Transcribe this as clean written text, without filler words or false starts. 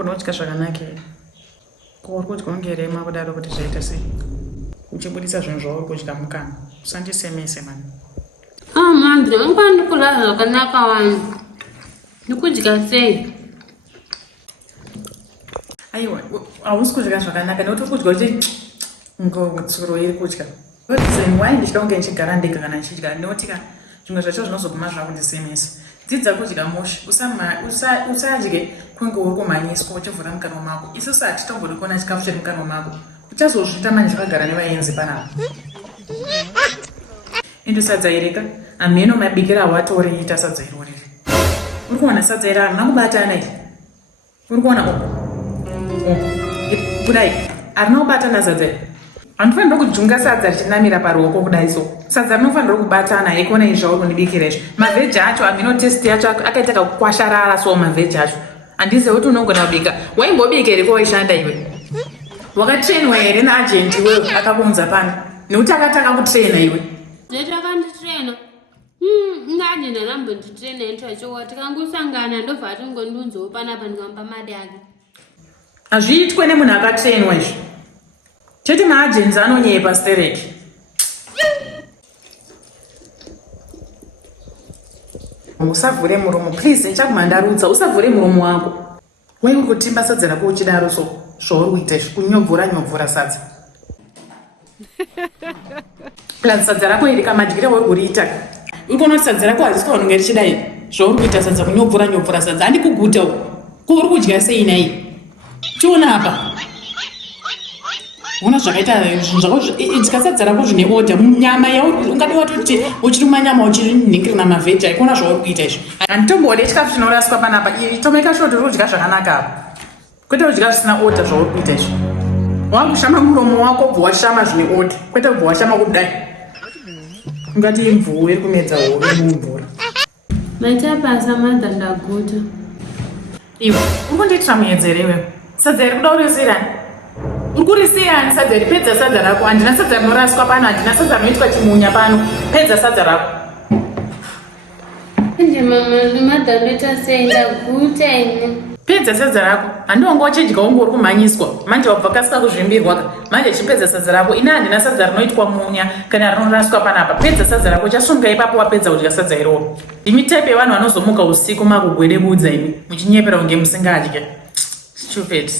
unotya zvakanaka here? Ko uri kudya ungerema kudaro kuti zvaita sei? Uchibudisa zvinhu zvauri kudya mukana. Usandisemese mani. Mandre, unokwana kula zvakanaka wani. Ndikudya sei? Aiwa, hausi kudya zvakanaka nekuti uri kudya kuti ngotsuro iri kudya. Wai ndichida kunge ndichigara ndega kana ndichidya nekuti zvimwe zvacho zvinozoguma zvakundisemesa. Dzidza kudya mushe, usadye kunge uri kumhanyiswa uchivhura mukanwa mako. Isusu hatitombodi kuona chikafu chiri mukanwa mako. Uchazozvita manje zvakagara nevaenzi panapa. Ende sadza ireka, hameno mabikira awatoriita sadza irori. Uri kuona sadza iri harina kubatana iri. Uri kuona kudai, harina kubatana sadza iri. Handifanira kujunga sadza richinamira paruoko kudai so. Sadza rinofanira kubatana ikuona izvi zvauri kundibikira izvi. Mavheji acho, hameno testi yacho akaita kakukwasharara so mavheji acho. Handizivi kuti unogona kubika. Waimbobika here kowaishanda iwe? Wakatrainwa here naagenti wewe akakuunza pano? Nekuti akataka kutraina iwe? Ndakatraina. Ngani ndakambotraina ntachowa tikangosangana ndobva atingondunzawo panapa ndikampa mari yake. Hazviitwe nemunhu akatrainwa izvi. Chete maagents anonyepa stereki. Usavhure muromo please, ndichakumandarudza usavhure muromo wako. Wai uri kutimba sadza rako uchidaro so zvauri kuita izvi kunyobvura sadza. Plus sadza rako iri kamadyire wauri kuriita. Uri kuona kuti sadza rako harisi kaunenge richidai zvauri kuita sadza kunyobvura sadza. Handikuguta ko uri kudya sei nai? Chiona apa. Una zvakaita zvinhu zvako idya sadza rako zvine order munyama yauri ungadi watoti uchiri manyama uchiri nhinkiri namavheji haikuona zvauri kuita izvi. Handitombode chikafu chinoraswa panapa iri tomeka sure kuti uri kudya zvakanaka apa. Kwete kudya zvisina order zvauri kuita izvi. Wakushama muromo wako bva washama zvine order kwete bva washama kudai. Ungati imvuwu iri kumedza hove mumvura. Maita basa Manda ndaguta. Iwe uri kundiitira muedzere iwewe. Sadza iri kuda urisiyirani? Uri kurisiyirani sadza iri? Pedza sadza rako. Handina sadza rinoraswa pano, handina sadza rinoitwa chimunya pano. Pedza sadza rako. Ende mama Manda ndoita sei ndaguta ine. Pedza sadza rako. Handionga uchidya unge uri kumhanyiswa. Manje wabva kasika kuzvimbirwa. Manje chipedza sadza rako. Ina handina sadza rinoitwa munya kana rinoraswa panapa. Pedza sadza rako. Chasunga ipapo wapedza kudya sadza iroro. Imi type yevanhu vanozomuka usiku makugwedebudza imi muchinyepera kunge musingadya. Stupid.